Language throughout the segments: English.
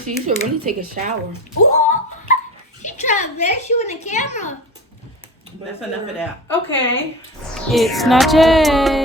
Lisa, you should really take a shower. Ooh, she trying to embarrass you in the camera. That's enough of that. Okay. It's not Jay.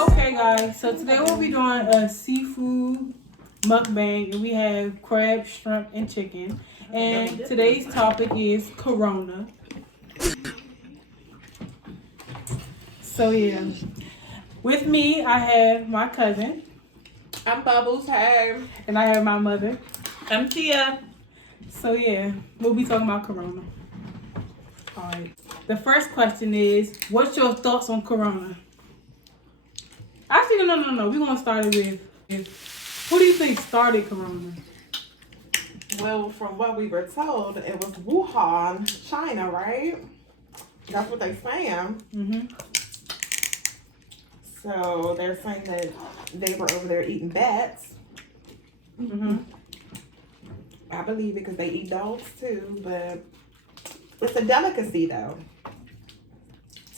Okay, guys. So today we'll be doing a seafood mukbang, and we have crab, shrimp, and chicken. And today's topic is Corona. So yeah, with me I have my cousin. I'm Bubbles. Hey. And I have my mother. I'm Tia. So yeah, we'll be talking about Corona. Alright. The first question is, what's your thoughts on Corona? Actually, no. We're gonna start it with who do you think started Corona? Well, from what we were told, it was Wuhan, China, right? That's what they're saying. Mm-hmm. So they're saying that they were over there eating bats. Mm-hmm. I believe it because they eat dogs too, but it's a delicacy though.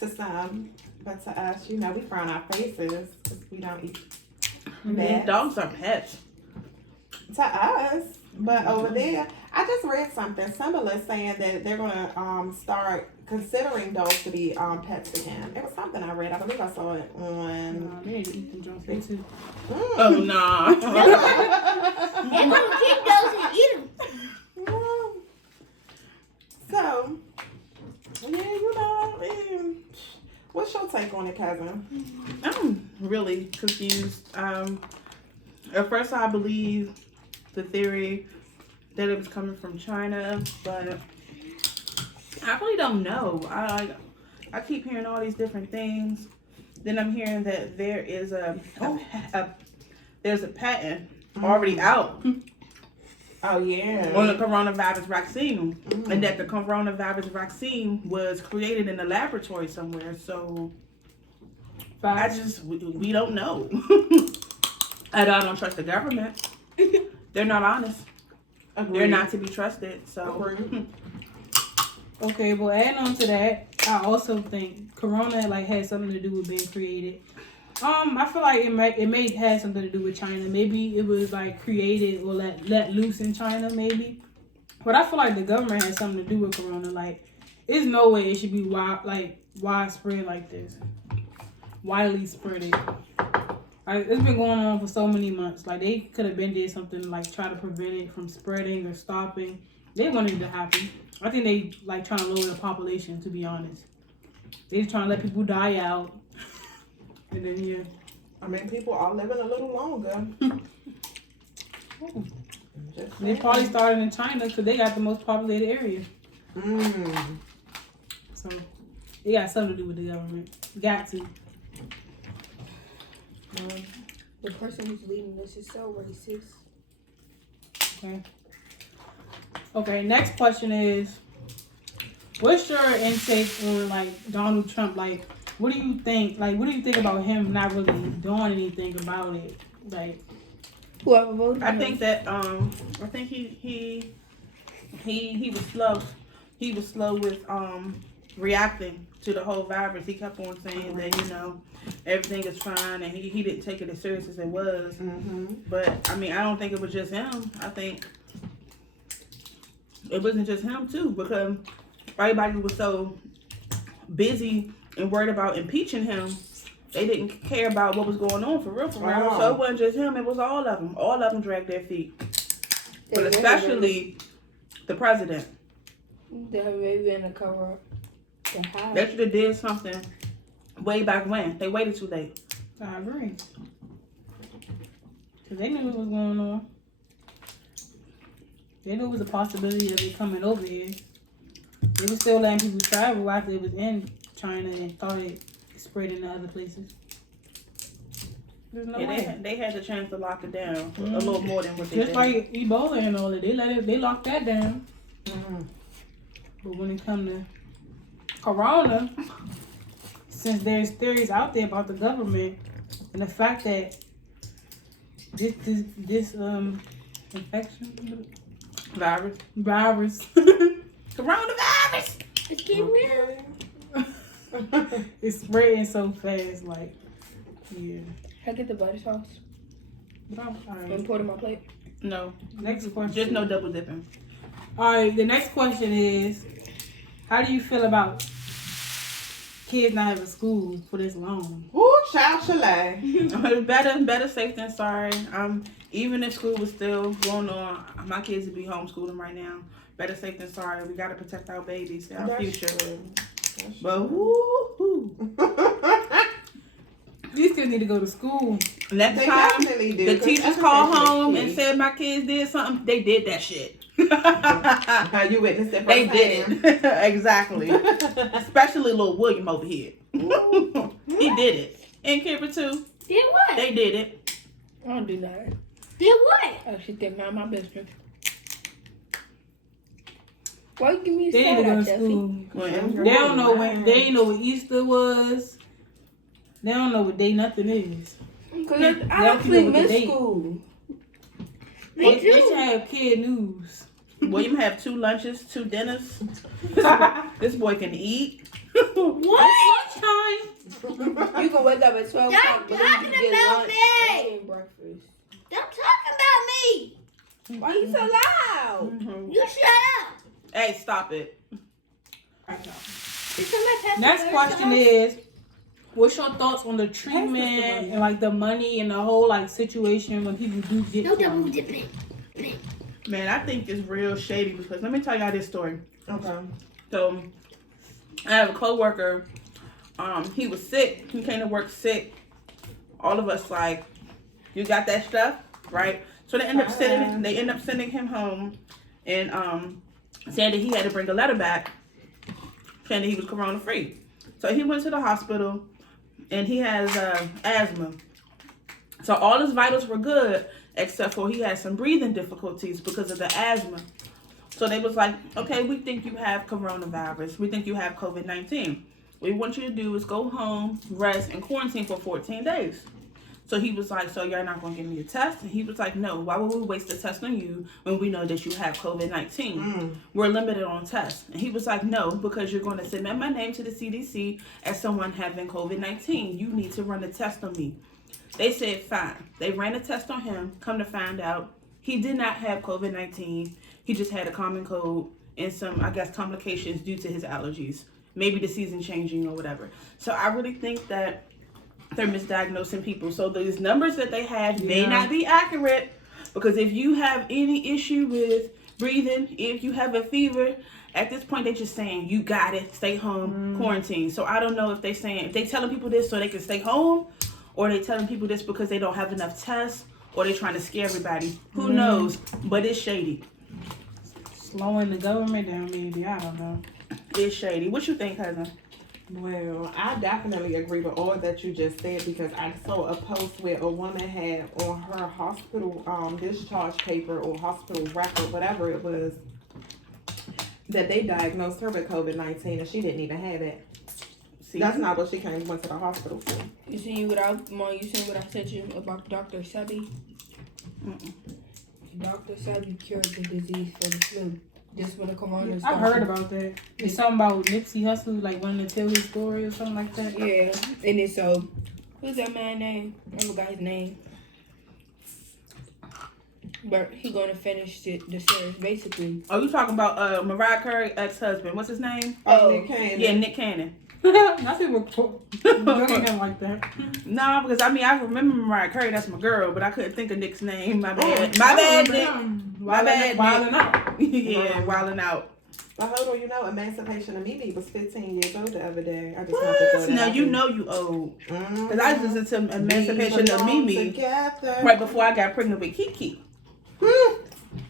To some, but to us, we frown our faces because we don't eat bats. Dogs are pets. To us, but over there, I just read something similar saying that they're gonna start considering dogs to be pets again. It was something I read. I believe I saw it on. They need to eat them junk too. Oh, nah. They're gonna keep those and eat them. So, yeah, what's your take on it, cousin? I'm really confused. At first, I believed the theory that it was coming from China, but I really don't know. I keep hearing all these different things. Then I'm hearing that there is there's a patent already out Oh yeah, on the coronavirus vaccine, and that the coronavirus vaccine was created in a laboratory somewhere. So we don't know. I don't trust the government. They're not honest. Agreed. They're not to be trusted. So Okay, well, adding on to that, I also think Corona had something to do with being created. I feel like it may have something to do with China. Maybe it was created or let loose in China, maybe. But I feel like the government has something to do with Corona. There's no way it should be widespread like this, widely spread. It's been going on for so many months. They could have been did something try to prevent it from spreading or stopping. They wanted it to happen. I think they trying to lower the population. To be honest, they just trying to let people die out. And then yeah. I mean, people are living a little longer. They probably started in China because they got the most populated area. So it got something to do with the government. Got to. The person who's leading this is so racist. Okay, next question is, what's your intake on Donald Trump? What do you think? What do you think about him not really doing anything about it? Whoever voted. I think that I think he was slow. He was slow with reacting to the whole virus. He kept on saying that everything is fine, and he didn't take it as serious as it was. But I mean, I don't think it was just him. I think it wasn't just him too, because everybody was so busy and worried about impeaching him. They didn't care about what was going on for real. Wow. So it wasn't just him, it was all of them. All of them dragged their feet. But especially the president. They're really gonna cover up the house. They should have did something way back when. They waited too late. I agree. Because they knew what was going on. They knew it was a possibility of it coming over here. They were still letting people travel after it was in China and started spreading to other places. There's no way. They had the chance to lock it down a little more than what they Just did. like Ebola and all that, they locked that down. But when it comes to Corona, since there's theories out there about the government and the fact that this infection, Virus. virus. Coronavirus. It's getting real. It's spreading so fast, like, yeah. I get the butter sauce But I'm, all and right. pour it in my plate. No. Next question. Just no double dipping. All right, the next question is, how do you feel about kids not having school for this long? Ooh, child chalet. better safe than sorry. Even if school was still going on, my kids would be homeschooling right now. Better safe than sorry. We gotta protect our babies, our That's future. true. But woo-hoo. These kids need to go to school. Next They time definitely do. the 'cause teachers that's called what home they and do. said my kids did something, they did that shit. How you witnessed it They firsthand. did it. Exactly. Especially little William over here. He did it. And Kipper too. Did what? They did it. I don't do that. Did what? I actually think none of my business. Why you give me a They need to go shout to out, Jesse? school. When- They don't know when. They ain't know what Easter was. They don't know what day nothing is. Because Yeah, I they actually don't know what the miss date. school. Me They should too. have kid news. William have 2 lunches, 2 dinners. This boy can eat. What? Lunchtime. You can wake up at 12 Stop o'clock, but then talking you get about lunch me. and breakfast. Stop talking about me. Why you so loud? Mhm. You shut up. Hey, stop it. Did somebody pass Next the question sauce? is, what's your thoughts on the treatment and like the money and the whole like situation when people do get No double COVID? dipping. Man, I think it's real shady because let me tell y'all this story. Okay. So, I have a coworker. He was sick. He came to work sick. All of us like, you got that stuff, right? So they end up sending him home, and saying that he had to bring a letter back, saying that he was corona free. So he went to the hospital, and he has asthma. So all his vitals were good, except for he had some breathing difficulties because of the asthma. So they was like, okay, we think you have coronavirus. We think you have COVID-19. What we want you to do is go home, rest, and quarantine for 14 days. So he was like, so you're not going to give me a test? And he was like, no, why would we waste a test on you when we know that you have COVID-19? We're limited on tests. And he was like, no, because you're going to submit my name to the CDC as someone having COVID-19. You need to run a test on me. They said, fine. They ran a test on him. Come to find out, he did not have COVID-19. He just had a common cold and some, I guess, complications due to his allergies. Maybe the season changing or whatever. So I really think that they're misdiagnosing people. So these numbers that they have may not be accurate, because if you have any issue with breathing, if you have a fever, at this point they're just saying you got it, stay home, quarantine. So I don't know if they telling people this so they can stay home, or they telling people this because they don't have enough tests, or they trying to scare everybody. Who knows? But it's shady. Slowing the government down, maybe. I don't know. It's shady. What you think, cousin? Well, I definitely agree with all that you just said, because I saw a post where a woman had on her hospital discharge paper or hospital record, whatever it was, that they diagnosed her with COVID-19 and she didn't even have it. See, That's not what she went to the hospital for. You seen what I sent you about Dr. Sebi? Dr. Sebi cured the disease for the flu. Just when the corona I started. heard about that. It's something about Nipsey Hussle, like wanting to tell his story or something like that. Yeah, and it's so. Who's that man name? I forgot his name. But he gonna finish the series basically. Oh, you talking about Mariah Carey ex-husband? What's his name? Nick Cannon. Yeah, Nick Cannon. Not people doing him like that. No, because I mean I remember Mariah Carey. That's my girl, but I couldn't think of Nick's name. My bad. My bad, Nick. My bad, Wilding out. Yeah, wilding out. But hold on, you know, Emancipation of Mimi was 15 years old the other day. I just want to throw that Now out you there. know you old. Mhm. Because I listened to Emancipation We of belong Mimi together. right before I got pregnant with Kiki. Hmm.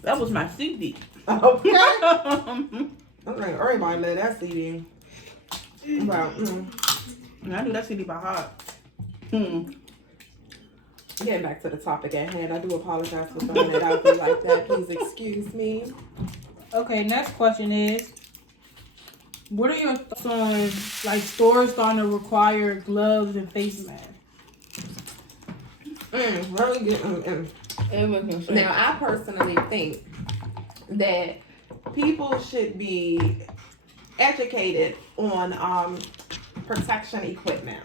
That was my CD. Okay. Yeah, I'm like, everybody let that CD. Well, I knew that CD by heart. getting back to the topic at hand, I do apologize for throwing it out there like that. Please excuse me. Okay, next question is, what are your thoughts on like stores starting to require gloves and face masks? Very good. It makes no sense. Now, I personally think that people should be educated on protection equipment,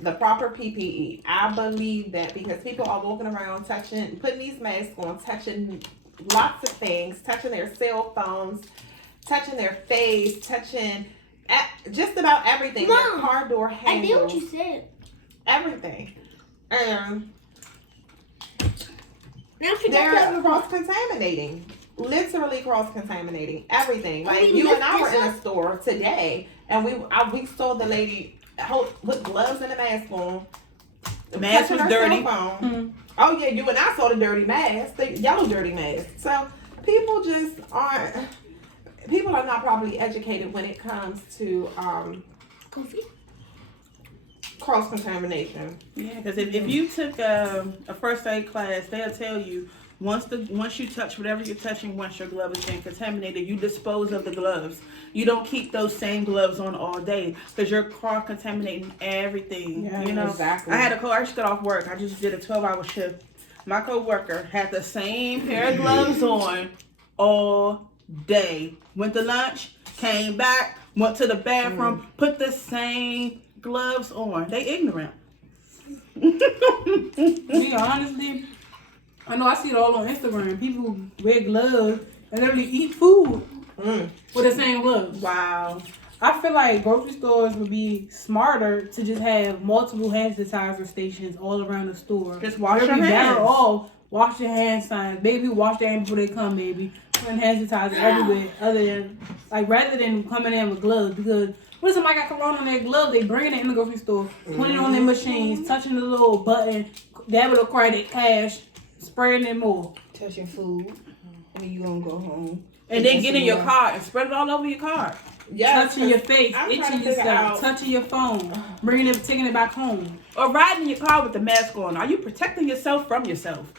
the proper PPE. I believe that because people are walking around putting these masks on, touching lots of things, touching their cell phones, touching their face, touching just about everything. Mom, their car door I handles, did what you said. everything. Now I forgot They're to cross-contaminating. Literally cross-contaminating everything. Like, mean, you lift and I were this in a up. store today, and we saw the lady with gloves and a mask on. The mask touching was her dirty. cell phone. Oh yeah, you and I saw the dirty mask, the yellow dirty mask. So people just aren't. People are not properly educated when it comes to Coffee. cross-contamination. Yeah, because if you took a first aid class, they'll tell you once you touch whatever you're touching, once your glove is being contaminated, you dispose of the gloves. You don't keep those same gloves on all day because you're cross-contaminating everything. Yeah, you know, exactly. I just got off work. I just did a 12-hour shift. My coworker had the same pair of gloves on all day. Went to lunch, came back, went to the bathroom, put the same gloves on. They ignorant. Me, honestly, I know I see it all on Instagram. People wear gloves and literally eat food with the same gloves. Wow. I feel like grocery stores would be smarter to just have multiple hand sanitizer stations all around the store. Just wash They'd your be better hands. off. Wash your hand signs. Baby, wash their hands before they come, baby. Putting hand sanitizer everywhere. Other than, rather than coming in with gloves. Because when somebody got corona on their gloves, they bringing it in the grocery store, putting it on their machines, touching the little button, debit or credit, cash, spraying it more. Touching food. And then you gonna go home. And then get in your car and spread it all over your car. Yes, Touching your face, I'm trying itching to figure yourself, out- touching your phone, taking it back home. Or riding in your car with the mask on. Are you protecting yourself from yourself?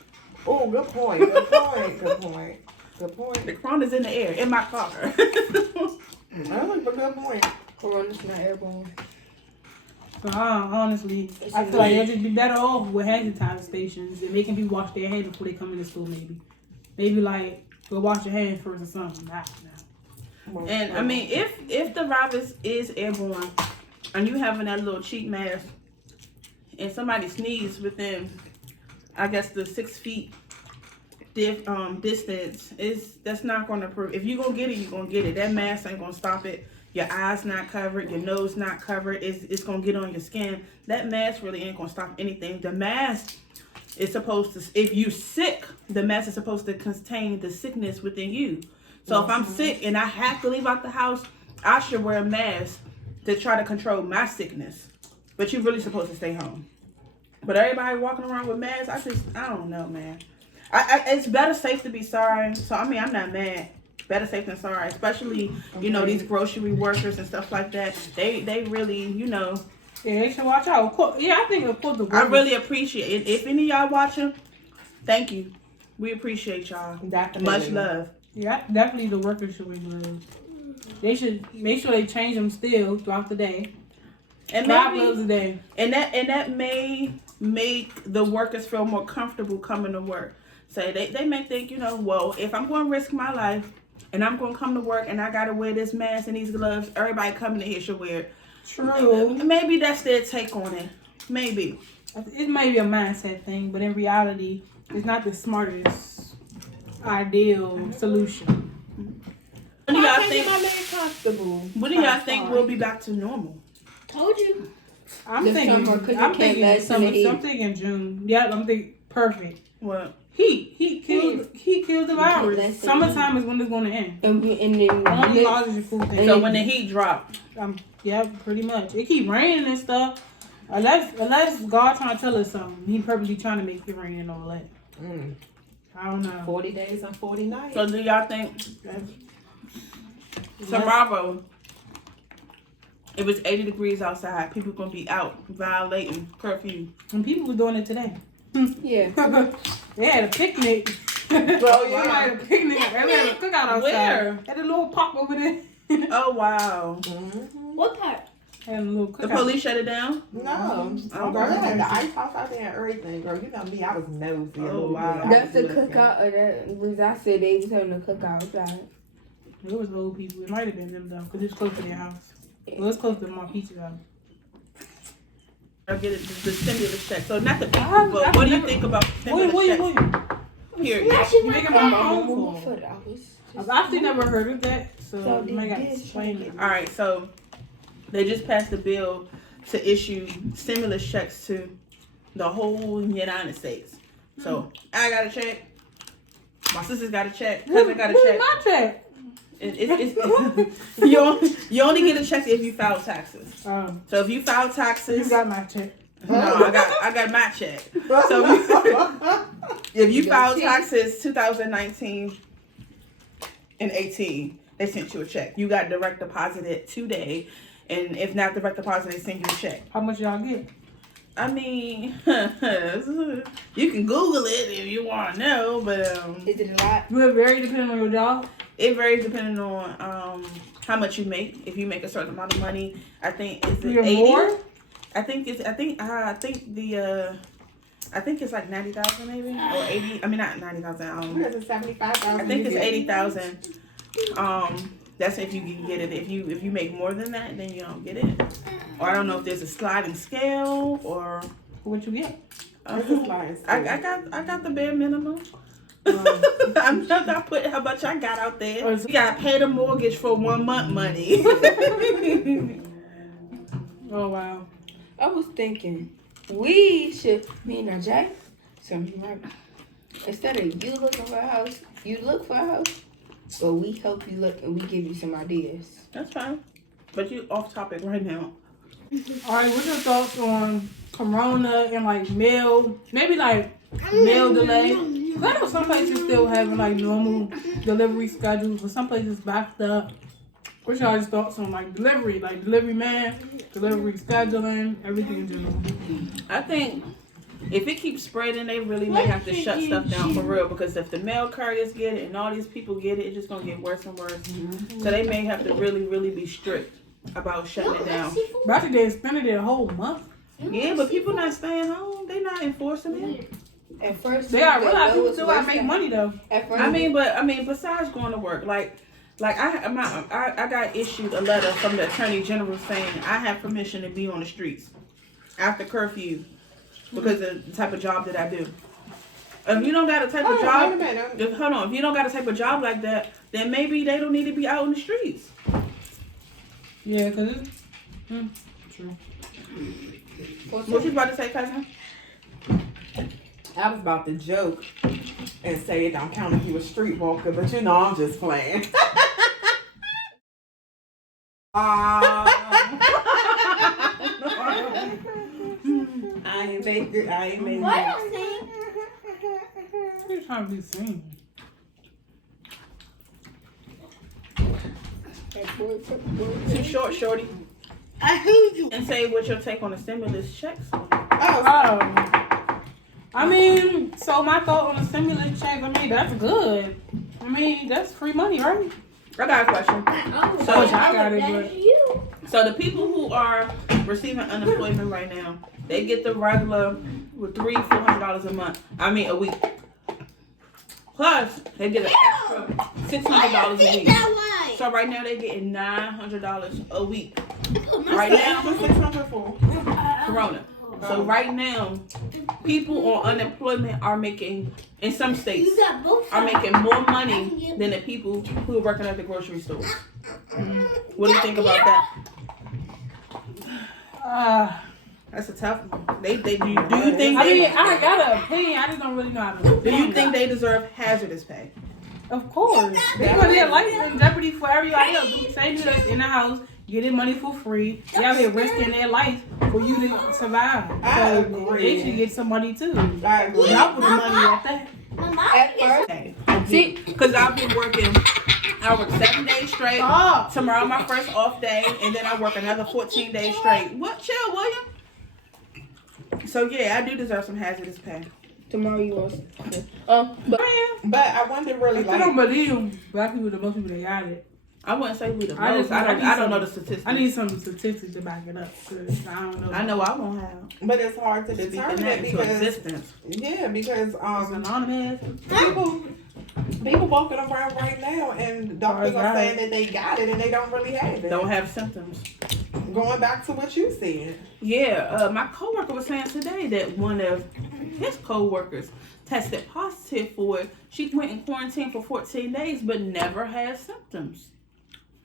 Oh, good point. Good point. Good point. Good point. The corona's in the air, in my car. Oh, good point. Corona's not airborne. So honestly, I feel like they'll just be better off with hand sanitizer stations and making people wash their hands before they come in the store. Maybe go wash your hands first or something. Nah. And I mean, if the virus is airborne and you having that little cheap mask and somebody sneezes within, I guess, the 6 feet distance, that's not going to prove. If you're going to get it, you're going to get it. That mask ain't going to stop it. Your eyes not covered, your nose not covered. It's going to get on your skin. That mask really ain't going to stop anything. The mask is supposed to, if you sick, the mask is supposed to contain the sickness within you. So if I'm sick and I have to leave out the house, I should wear a mask to try to control my sickness. But you're really supposed to stay home. But everybody walking around with masks, I don't know, man. It's better safe to be sorry. So, I mean, I'm not mad. Better safe than sorry. Especially, these grocery workers and stuff like that. They really, Yeah, they should watch out. Of course, I think of course the I really appreciate it. If any of y'all watching, thank you. We appreciate y'all. Definitely. Much love. Yeah, definitely the workers should wear gloves. They should make sure they change them still throughout the day. And 5 maybe, gloves a day. and that may make the workers feel more comfortable coming to work. So they may think, well, if I'm going to risk my life and I'm going to come to work and I got to wear this mask and these gloves, everybody coming in here should wear it. True. Maybe that's their take on it. Maybe. It may be a mindset thing, but in reality, it's not the smartest, ideal solution. What do y'all I think? can't get my leg comfortable. What do y'all think will be back to normal? Told you. I'm This thinking. summer, 'cause you I'm can't thinking last in summer. the heat. I'm thinking June. Yeah, I'm thinking perfect. What? He killed the last virus. in the Summertime is when it's going to end. And then Only laws is your food thing. So when the heat drop, Yeah, pretty much. It keep raining and stuff. Unless God trying to tell us something, He purposely trying to make it rain and all that. I don't know. 40 days and 40 nights. so do y'all think Yeah. tomorrow, if it's 80 degrees outside, people gonna be out violating curfew? And people were doing it today. yeah. They had a picnic. Oh, yeah. Somebody had a picnic. They had a cookout outside. Where? Had a little pop over there. Oh wow! Mm-hmm. What part? Had a little The cookout. police shut it down. No. Oh, Girl, they had wow. the ice house out there and everything. Girl, you know me, I was nosy. a Oh, little wow. bit. I That's the was looking. cookout. That was I said they was having a cookout outside. It was old people. It might have been them though, because it's close to their house. Well, it's close to Marquis's house. I get it, the stimulus check. So not the people, I- but I've what do you never- think about Wait, stimulus checks? Period. You making my phone $4. call? I've actually never heard of that, so So you might got to they did explain change it. All right, so they just passed a bill to issue stimulus checks to the whole United States. So I got a check. My sister's got a check. Cousin got a check. My check. You only get a check if you file taxes. Oh, So if you file you taxes, got my check. no, I got my check. So if you file taxes 2019 and 18, they sent you a check. You got direct deposited today, and if not direct deposit, they send you a check. How much y'all get? I mean, you can Google it if you want to know, but Is it a lot? You it vary depending on your job. it varies depending on how much you make. If you make a certain amount of money, I think is it You're 80? more? I think it's like 90,000 maybe or 80. I mean not 90,000. What is it, 75,000? I think it's 80,000. That's if you can get it. If you make more than that, then you don't get it. Or I don't know if there's a sliding scale or. What you get? I It's a sliding scale. got the bare minimum. Um, I'm just not put how much I got out there. Oh, You gotta pay the mortgage for 1 month money. Oh wow. I was thinking we should, me and Jay, so you right. Instead of you looking for a house, you look for a house, but we help you look and we give you some ideas. That's fine. But you off topic right now. All right, what's your thoughts on Corona and like mail? Maybe like mail delay. 'Cause I know some places still having like normal delivery schedules, but some places backed up. What's y'all's thoughts on like delivery man, delivery scheduling, everything in general? I think if it keeps spreading, they really may have to shut stuff down for real. Because if the mail couriers get it and all these people get it, it's just gonna get worse and worse. So they may have to really, really be strict about shutting it down. But I think they extended it a whole month. Yeah, but people not staying home. They not enforcing it. At first, They got you realize know people it's still gotta worse make than- money though. At first, I mean, besides going to work, like I got issued a letter from the Attorney General saying I have permission to be on the streets after curfew because of the type of job that I do. If you don't got a type of Wait a job, minute. hold on. If you don't got a type of job like that, then maybe they don't need to be out in the streets. Yeah, cause it's true. What you about to say, cousin? I was about to joke and say it don't count if you a streetwalker, but you know I'm just playing. I ain't make it. I ain't make What it. I'm saying? You're trying to be seen. Too short, shorty. I hate you. And say what your take on the stimulus checks. Oh, I mean, so my thought on the stimulus checks, I mean, that's good. I mean, that's free money, right? I got a question. Oh, So, I got it, that's but- you. So the people who are receiving unemployment right now, they get the regular with $400 a month. I mean a week. Plus they get an extra $600 a week. That way. So right now they're getting $900 a week. Right Right now, for 600 for. Corona. So right now, people on unemployment are making, in some states, You got both are sides. making more money than the people who are working at the grocery store. What do you think about that? That's a tough one. Do you think I they, mean, I got an opinion. I just don't really know how to. do you think they deserve hazardous pay? Of course. They put their life in jeopardy for everybody else. Same that's in the house, getting money for free. They out here risking their life for you to survive. I So agree. they should get some money too. I agree. Y'all put the money at that. At first, See, because I've been working, I work 7 days straight. Oh, Tomorrow my first off day, and then I work another 14 days straight. What? Chill, William. So yeah, I do deserve some hazardous pay. tomorrow you want. But But I wonder really I don't like. believe black people, the most people that got it. I wouldn't say we the I most. just- I need I don't know some- the statistics. I need some statistics to back it up. 'Cause I don't know. I know I won't have. But it's hard to Speaking determine that it into because existence. because It's anonymous. people walking around right now and doctors are saying that they got it and they don't really have it. Don't have symptoms. Going back to what you said. Yeah, my coworker was saying today that one of his coworkers tested positive for it. She went in quarantine for 14 days but never had symptoms.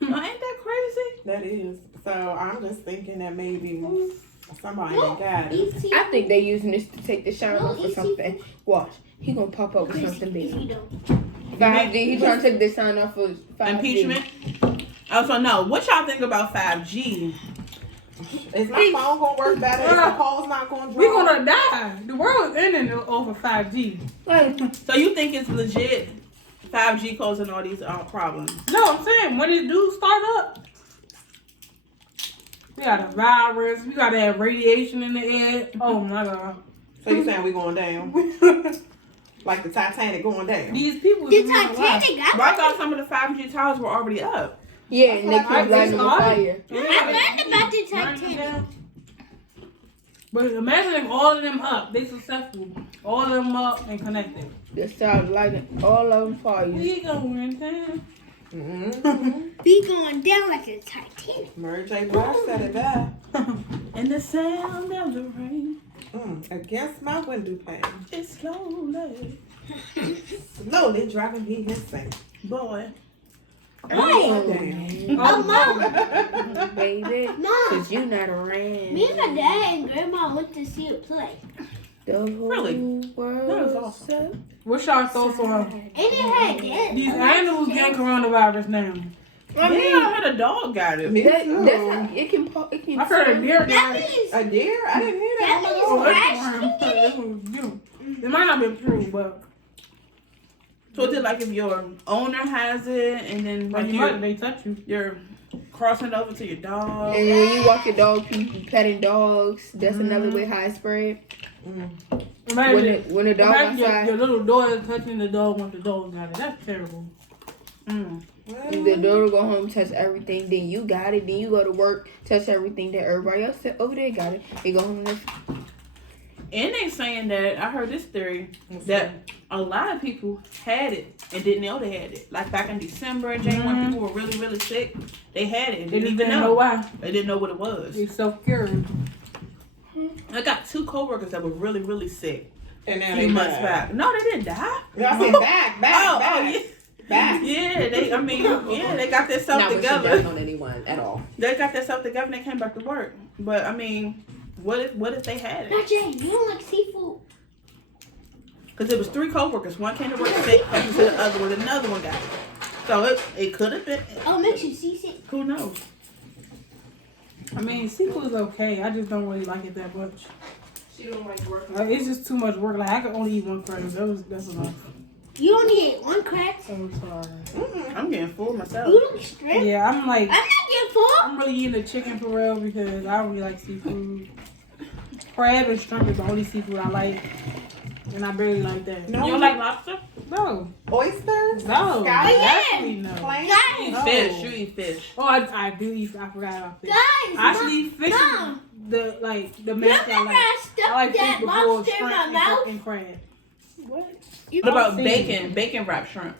Now, ain't that crazy? That is. So I'm just thinking that maybe somebody got it. Easy. I think they using this to take the shine No, off or easy. something. Watch, he gonna pop up with Easy, something big. easy though. 5G, he trying to take the shine off of 5G. Impeachment? Also, no. What y'all think about 5G? Is my phone gonna work better? Is the call's not gonna draw? We're gonna die. The world is ending over 5G. Like, So you think it's legit 5G causing all these problems? No, I'm saying when it do start up, we got a virus. We gotta have radiation in the air. Oh my god. So you saying we going down? Like the Titanic going down? These people. The is really alive. Titanic got But I thought some of the 5G towers were already up. yeah, and they That's keep what I lighting just on thought. fire. I learned about the Burn them Titanic. down. But imagine if all of them up, they successful. All of them up and connected. They start lighting all of them fires. We going down. Mm-hmm. We going down like the Titanic. Mary J. Blige said it best. And the sound of the rain Against my window pane. is slowly. Slowly driving me insane. Boy. Oh, Oh, Mom. baby, Mom. cause you not around. Me and my dad and grandma went to see it play. The whole Really? That was world awesome. What's y'all thoughts on And it had dance. these animals getting coronavirus now? I heard a dog got it. Me That's too. how it can. It can. I heard a deer That got it. means A deer? I didn't hear That that. means- Oh, that's one. It might not be true, but So is it like if your owner has it and then like like you might, they touch you. you're crossing it over to your dog? And when you walk your dog, you petting dogs. That's another way how it spread. Imagine, When the dog imagine your outside, little daughter touching the dog once the dog got it. That's terrible. Mm. if the daughter go home, touch everything, then you got it. Then you go to work, touch everything that everybody else over there got it. They go home and And they saying that I heard this theory that a lot of people had it and didn't know they had it. Like back in December and January, when people were really, really sick, they had it and They didn't just even didn't know know. why. They didn't know what it was. They self-curing. I got 2 coworkers that were really, really sick And a now few they months died. back. No, they didn't die. Yeah, I said back. Oh, yeah. Back. Yeah, they. I mean, yeah, they got their stuff Not wishing together. death on anyone at all. They got their stuff together and they came back to work. But I mean, what if they had it? Not Jay, you don't like seafood. Because it was 3 coworkers. One came to work sick, happened to the other one, and another one got it. So it could have been. Oh, it makes you seasick. Who knows? I mean, seafood is okay. I just don't really like it that much. she don't like working. It's just too much work. Like I could only eat one crab. That's enough. You only ate one crack. I'm sorry. I'm getting full myself. You look strict. Yeah, I'm like, I'm not getting full. I'm really eating the chicken for real because I don't really like seafood. Crab and shrimp is the only seafood I like, and I barely like that. No. You don't like lobster? No, Oysters? no, Scallops? actually no. Plain? You eat Guys, fish. You eat fish. Oh, I do eat. I forgot about fish. guys, Actually, fish is Mom. the You main thing I remember like. I I stuffed like that fish before lobster in shrimp my and mouth? fucking crab. What? You What about I've seen bacon? Bacon wrapped shrimp.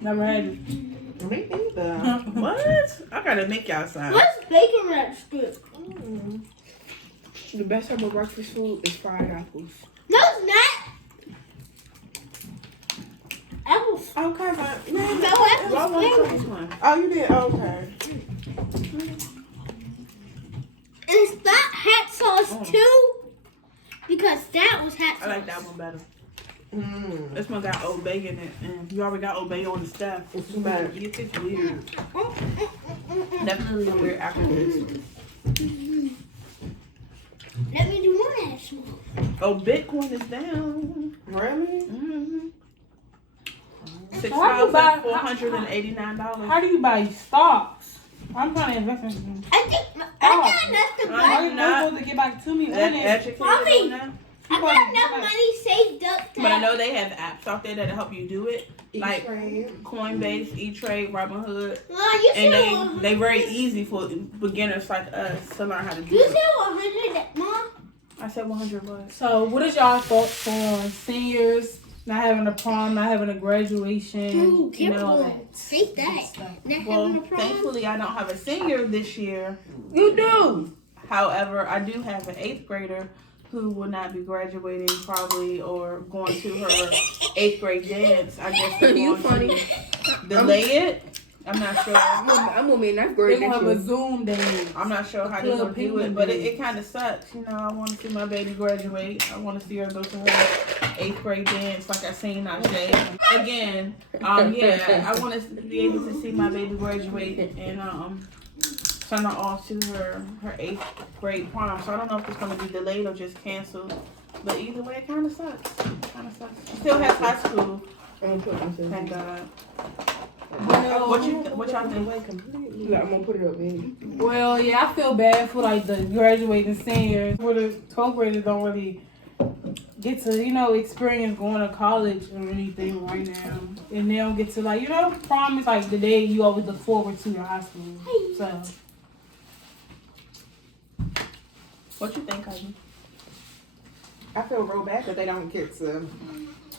Never had it. Me neither. What? I gotta make y'all some. What's bacon wrap strip? The best type of breakfast food is fried apples. No, it's not. Apples. Oh, cousin. No, Man. apples. Well, I want flavor. this one. Oh, you did? Okay. And it's not hot sauce Oh. too, because that was hot sauce. I like that one better. Mm. This one got Old Bay in it, and you already got Old Bay on the staff. It's too bad. It tastes weird. Definitely a weird aftertaste. Let me do one national. Oh, Bitcoin is down. Really? Mm-hmm. How do you buy- $6,489. How do you buy stocks? I'm trying to invest in something. I think I got enough to Why buy. you supposed to get back to me on That it? educated Mommy. on that? I got enough money saved up to. But I know they have apps out there that help you do it, like E-Trade. Coinbase, E-Trade, Robinhood, You and said they very easy for beginners like us to learn how to do You it. said 100, Mom. I said $100. So, what is y'all thoughts on seniors not having a prom, not having a graduation, Dude, all that? Take that. Not Well, having a prom. thankfully I don't have a senior this year. You do. However, I do have an 8th grader who will not be graduating probably or going to her 8th grade dance. I guess they're You going funny. to delay it. I'm not sure. I'm gonna be in 9th They're grade gonna next have a year. Zoom day. I'm not sure how they're Club gonna do Penguin it, but Day. it kind of sucks. You know, I want to see my baby graduate. I want to see her go to her 8th grade dance, like I seen Najee. Again, yeah, I want to be able to see my baby graduate and send her off to her 8th grade prom. So I don't know if it's gonna be delayed or just canceled. But either way, it kind of sucks. She still has high school. I'm gonna put myself. Thank God. Well, What y'all think? Like, I'm gonna put it up, baby. Well, yeah, I feel bad for like the graduating seniors. For the 12th graders don't really get to, experience going to college or anything right now. And they don't get to prom is like the day you always look forward to in high school. So What you think, cousin? I feel real bad that they don't get to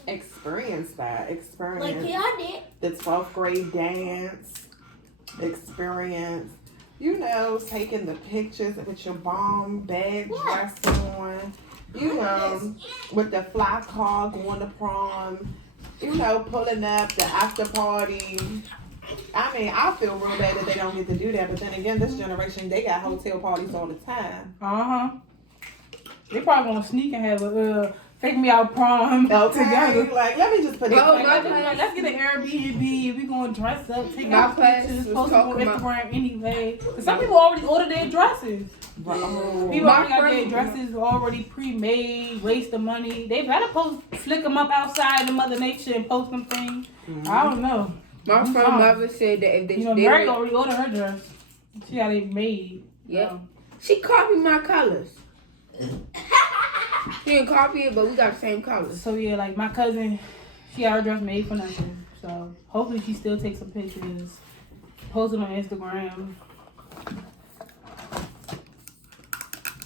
experience that. Like y'all did. The 12th grade dance experience. Taking the pictures with your bomb bag dress on. With the fly car going to prom. Pulling up the after party. I mean, I feel real bad that they don't get to do that. But then again, this generation, they got hotel parties all the time. they probably gonna sneak and have a take me out prom Okay, together. like let me just put it. Oh, together. Let's get an Airbnb. We gonna dress up, take My out class pictures, was post them on talking about- Instagram anyway. 'Cause some people already order their dresses. Oh. People My already got their friend- dresses already pre-made, waste the money. They better flick them up outside in Mother Nature and post them things. I don't know. My I'm friend sorry. mother said that if they Mary still, already ordered her dress. She got it made. Yep. So. she copied my colors. She didn't copy it, but we got the same colors. So yeah, like my cousin, she got her dress made for nothing. So hopefully she still takes some pictures, post them on Instagram.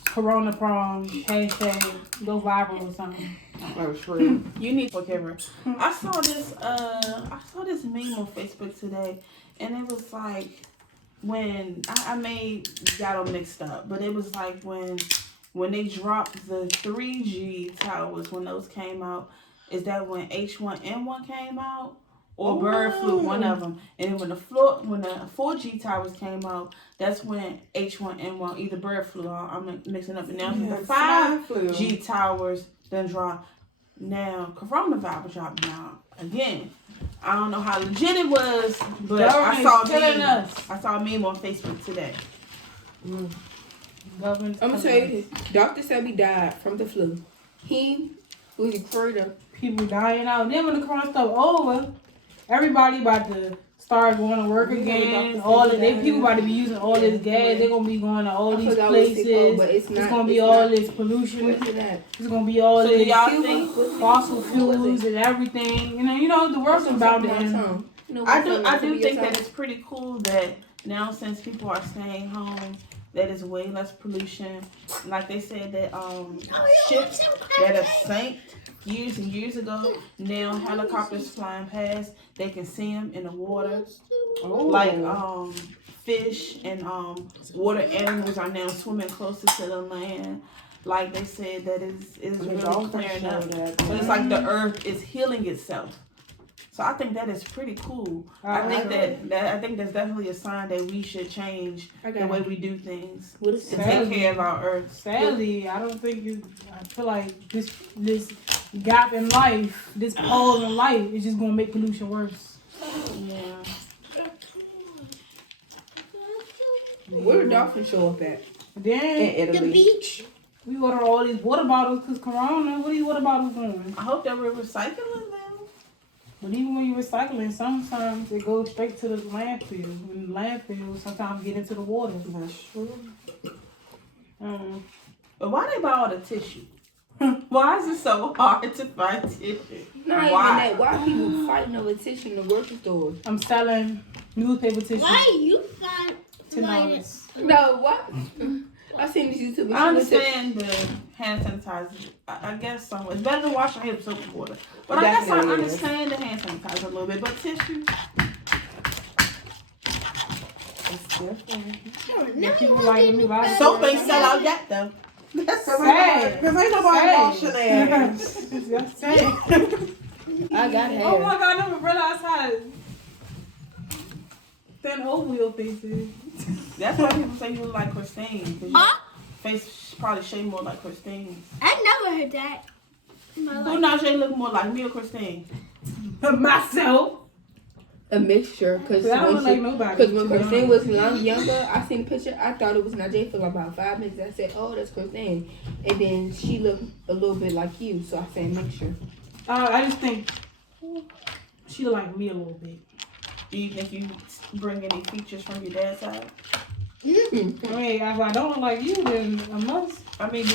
Corona prom, hashtag go viral or something. Oh, true. You need to camera. I saw this meme on Facebook today, and it was like when I got them mixed up, but it was like when they dropped the 3G towers when those came out. Is that when H1N1 came out? Or bird flu, one of them. And then when the 4G towers came out, that's when H1N1, either bird flu, I'm mixing up the names. The 5G towers then dropped. Now, coronavirus dropped now. Again, I don't know how legit it was, but I saw a meme on Facebook today. I'm I'm gonna tell you this. Dr. Sebi died from the flu. He was the creator. People dying out. Then when the corona stuff over, everybody about to start going to work again. People about to be using all this gas. They're gonna be going to all these places. But it's not. Gonna be all this pollution. What's it? It's gonna be all So do this y'all think fossil fuels and everything. The world's about to end. I do think that it's pretty cool that now, since people are staying home, that is way less pollution. Like they said that ships that have sank years and years ago, now helicopters flying past, they can see them in the water. Like fish and water animals are now swimming closer to the land. Like they said that it's really clearing up. So it's like the earth is healing itself. So I think that is pretty cool. I think that's definitely a sign that we should change the way we do things to take care of our earth. Sadly, I don't think I feel like this gap in life, this pause in life, is just gonna make pollution worse. Yeah. Where the dolphins show up at? Then The beach. we order all these water bottles because Corona. What are these water bottles doing? I hope that we're recycling them. But even when you're recycling, sometimes it goes straight to the landfill. And the landfill sometimes get into the water. That's true. But why they buy all the tissue? Why is it so hard to find tissue? Not Why? even that. Why people fighting over tissue in the grocery store? I'm selling newspaper tissue. Why you find $10. No, what? I seen this YouTube. I understand the hand sanitizer. I guess so. It's better than washing your hands with soap and water. But I guess I Definitely is. understand the hand sanitizer a little bit. But tissue, It's different. People like me buy soap ain't sell out yet though. That's sad. Because ain't nobody Sad. washing their That's sad. I got hair. Oh my god, I never realized how thin oval your face is. That's why people say you look like Christine. 'Cause your Huh? face probably shade more like Christine. I never heard that. in my Who life. knows they look more like me or Christine? Myself. A mixture, because I don't look like nobody. when Christine was younger, I seen a picture. I thought it was Najee for about 5 minutes. I said, "Oh, that's Christine," and then she looked a little bit like you, so I said mixture. I just think she look like me a little bit. Do you think you bring any features from your dad's side? I mean, if I don't look like you, then I must. I mean,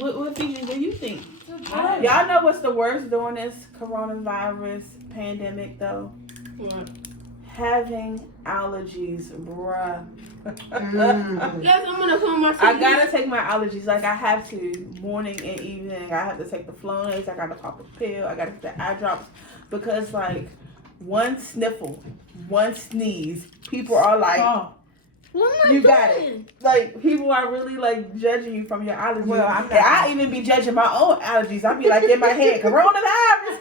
what features do you think? I- Y'all know what's the worst during this coronavirus pandemic though? What? Having allergies, bruh. Yes, I'm gonna come my. I gotta take my allergies, like I have to, morning and evening. I have to take the Flonase, I gotta pop a pill, I gotta take the eye drops, because like one sniffle, one sneeze, people are like, Oh, What am I you doing? got it. Like people are really like judging you from your allergies. Well, I'm not. And I even be judging my own allergies. I be like in my head, coronavirus.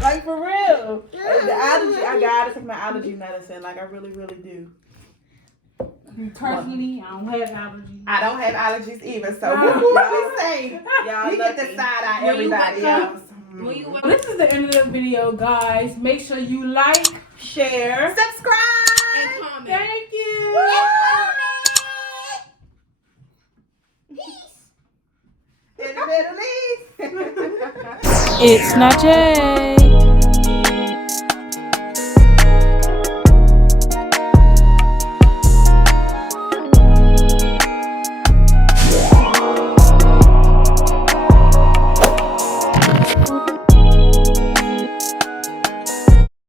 Like for real. Like, the allergy, I gotta take my allergy medicine. Like I really, really do. personally, I don't have allergies. I don't have allergies either, so Wow. what we say, Y'all we get to lucky. side out When you everybody wake up- else. When you wake This is the end of the video, guys. Make sure you like. Share. Subscribe! and comment. Thank you. In the Middle East. It's not Jay.